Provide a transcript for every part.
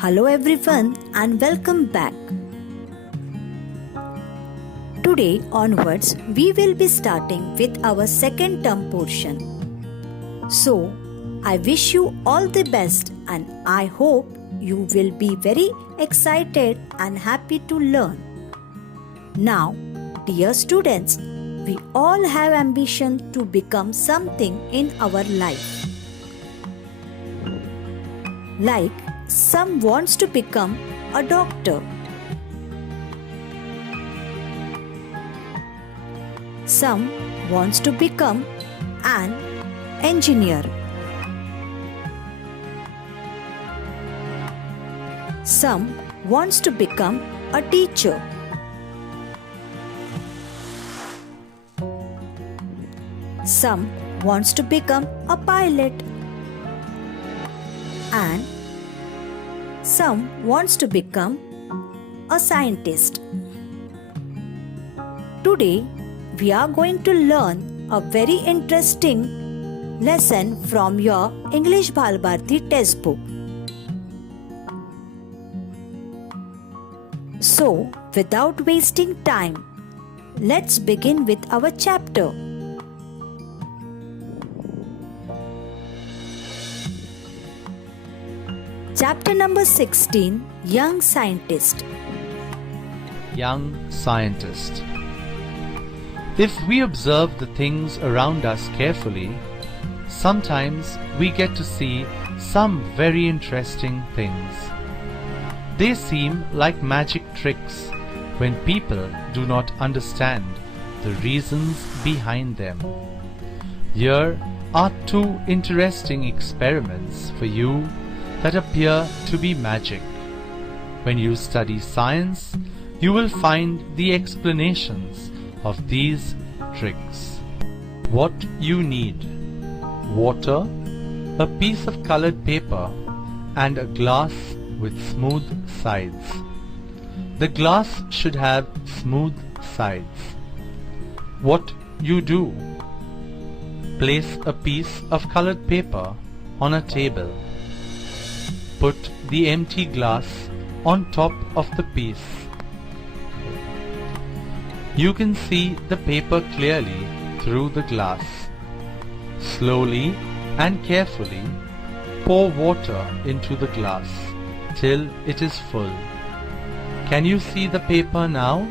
Hello everyone and welcome back. Today onwards we will be starting with our second term portion. So I wish you all the best and I hope you will be very excited and happy to learn. Now, dear students, we all have ambition to become something in our life. Like some wants to become a doctor. Some wants to become an engineer. Some wants to become a teacher. Some wants to become a pilot. And some wants to become a scientist. Today we are going to learn a very interesting lesson from your English Balbharati textbook. So, without wasting time, let's begin with our chapter. Chapter number 16, Young Scientist. Young Scientist. If we observe the things around us carefully, sometimes we get to see some very interesting things. They seem like magic tricks when people do not understand the reasons behind them. Here are two interesting experiments for you that appear to be magic. When you study science, you will find the explanations of these tricks. What you need: water, a piece of colored paper, and a glass with smooth sides. The glass should have smooth sides. What you do: place a piece of colored paper on a table. Put the empty glass on top of the piece. You can see the paper clearly through the glass. Slowly and carefully pour water into the glass till it is full. Can you see the paper now?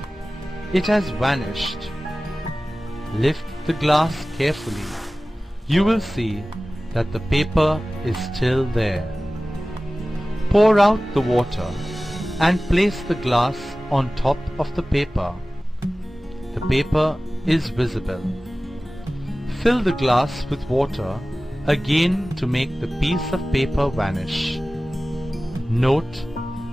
It has vanished. Lift the glass carefully. You will see that the paper is still there. Pour out the water and place the glass on top of the paper. The paper is visible. Fill the glass with water again to make the piece of paper vanish. Note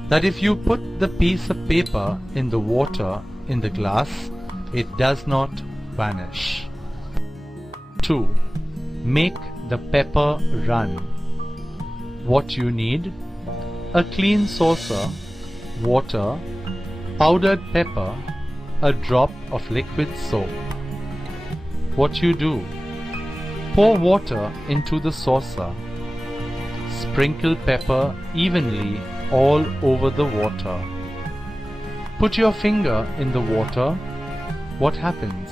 that if you put the piece of paper in the water in the glass, it does not vanish. 2. Make the pepper run. What you need: a clean saucer, water, powdered pepper, a drop of liquid soap. What you do: pour water into the saucer. Sprinkle pepper evenly all over the water. Put your finger in the water. What happens?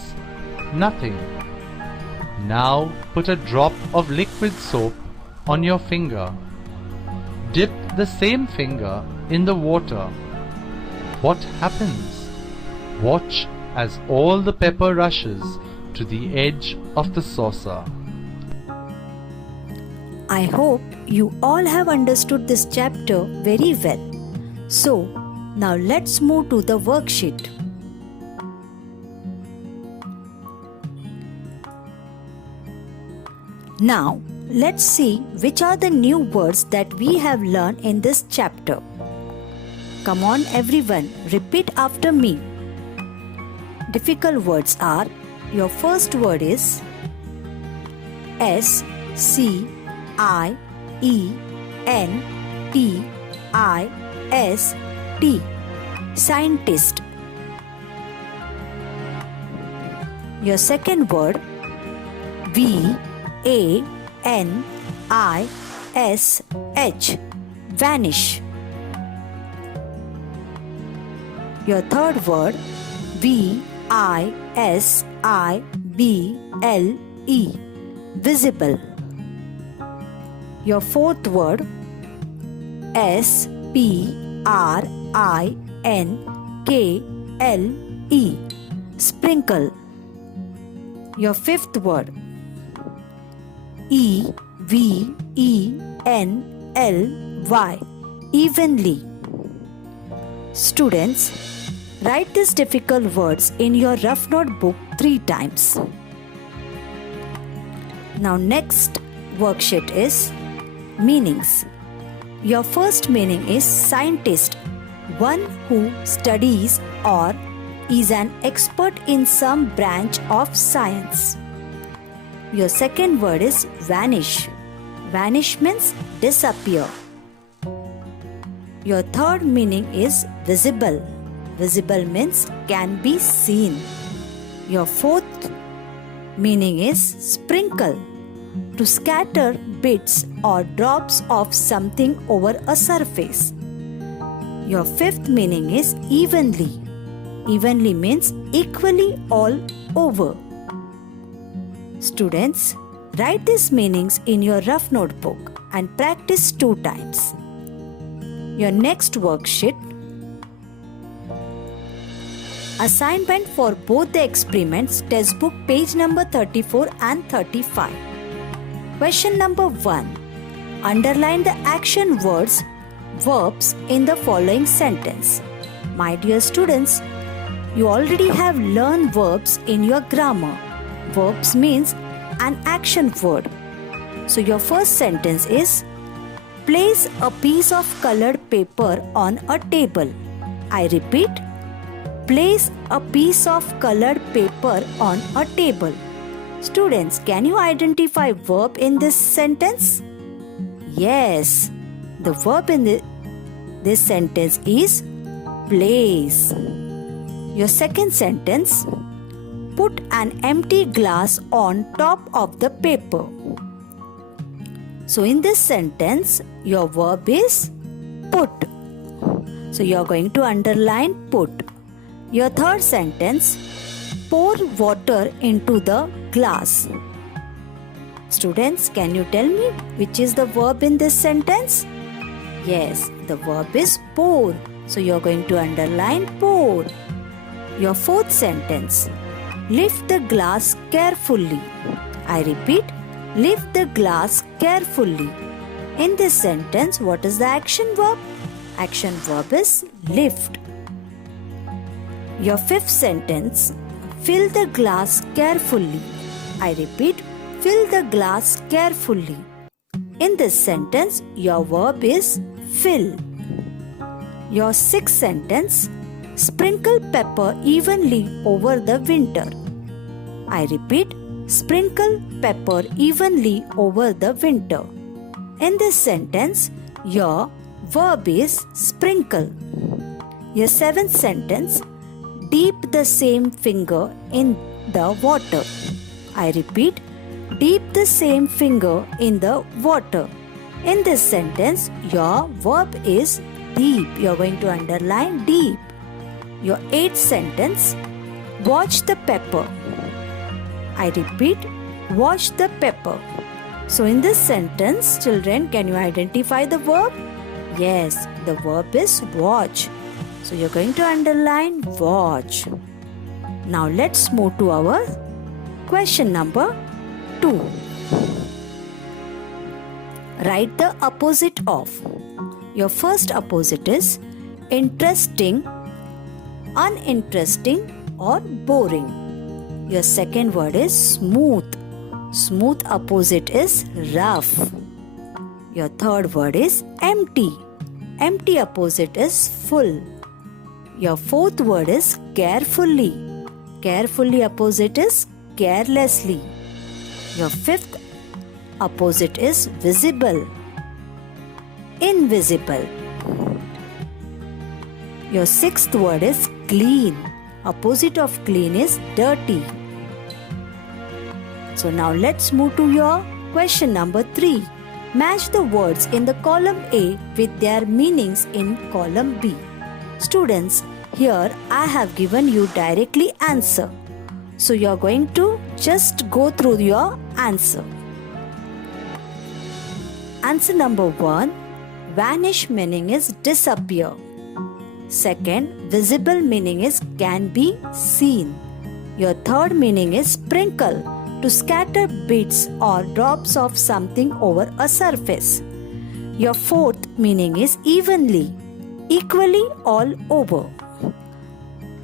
Nothing. Now put a drop of liquid soap on your finger. Dip the same finger in the water. What happens? Watch as all the pepper rushes to the edge of the saucer. I hope you all have understood this chapter very well. So, now let's move to the worksheet. Now, let's see which are the new words that we have learned in this chapter. Come on everyone, repeat after me. Difficult words are: your first word is SCIENTIST, scientist. Your second word VANISH, vanish. Your third word, visible, visible. Your fourth word, sprinkle, sprinkle. Your fifth word, evenly, evenly. Students, write these difficult words in your rough notebook 3 times. Now next worksheet is meanings. Your first meaning is scientist, one who studies or is an expert in some branch of science. Your second word is vanish. Vanish means disappear. Your third meaning is visible. Visible means can be seen. Your fourth meaning is sprinkle, to scatter bits or drops of something over a surface. Your fifth meaning is evenly. Evenly means equally all over. Students, write these meanings in your rough notebook and practice 2 times. Your next worksheet, assignment for both the experiments, textbook page number 34 and 35. Question number 1. Underline the action words, verbs in the following sentence. My dear students, you already have learned verbs in your grammar. Verbs means an action word. So your first sentence is, place a piece of colored paper on a table. I repeat, place a piece of colored paper on a table. Students, can you identify verb in this sentence? Yes, the verb in this sentence is place. Your second sentence, put an empty glass on top of the paper. So in this sentence, your verb is put. So you are going to underline put. Your third sentence, pour water into the glass. Students, can you tell me which is the verb in this sentence? Yes, the verb is pour. So you are going to underline pour. Your fourth sentence, lift the glass carefully. I repeat, lift the glass carefully. In this sentence, what is the action verb? Action verb is lift. Your fifth sentence, fill the glass carefully. I repeat, fill the glass carefully. In this sentence, your verb is fill. Your sixth sentence, sprinkle pepper evenly over the winter. I repeat, sprinkle pepper evenly over the winter. In this sentence, your verb is sprinkle. Your seventh sentence, dip the same finger in the water. I repeat, dip the same finger in the water. In this sentence, your verb is deep. You are going to underline deep. Your eighth sentence, watch the pepper. I repeat, watch the pepper. So in this sentence, children, can you identify the verb? Yes, the verb is watch. So you're going to underline watch. Now let's move to our question number 2. Write the opposite of. Your first opposite is interesting, uninteresting or boring. Your second word is smooth. Smooth opposite is rough. Your third word is empty. Empty opposite is full. Your fourth word is carefully. Carefully opposite is carelessly. Your fifth opposite is visible. Invisible. Your sixth word is clean. Opposite of clean is dirty. So now let's move to your question number 3. Match the words in the column A with their meanings in column B. Students, Here I have given you directly answer. So you are going to just go through your answer. Answer number 1. Vanish meaning is disappear. Second, visible meaning is can be seen. Your third meaning is sprinkle, to scatter bits or drops of something over a surface. Your fourth meaning is evenly, equally all over.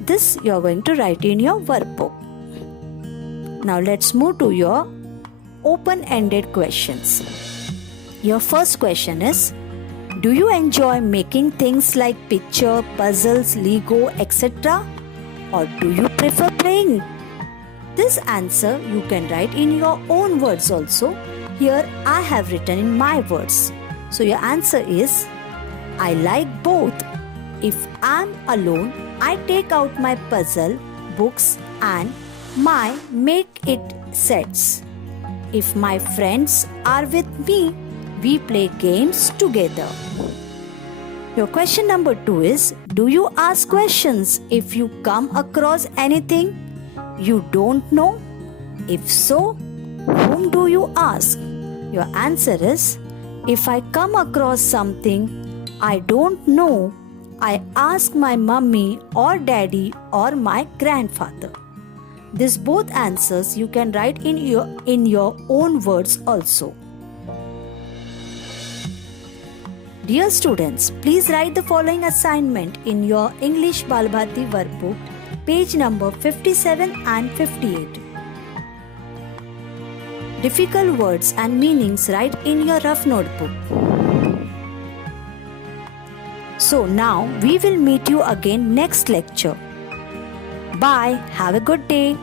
This you are going to write in your workbook. Now let's move to your open-ended questions. Your first question is, do you enjoy making things like picture, puzzles, Lego, etc.? Or do you prefer playing? This answer you can write in your own words also. Here I have written in my words. So your answer is, I like both. If I'm alone, I take out my puzzle, books and my make it sets. If my friends are with me, we play games together. Your question number 2 is, do you ask questions if you come across anything you don't know? If so, whom do you ask? Your answer is, if I come across something I don't know, I ask my mummy or daddy or my grandfather. These both answers you can write in your own words also. Dear students, please write the following assignment in your English Balbharati workbook, page number 57 and 58. Difficult words and meanings write in your rough notebook. So now we will meet you again next lecture. Bye. Have a good day.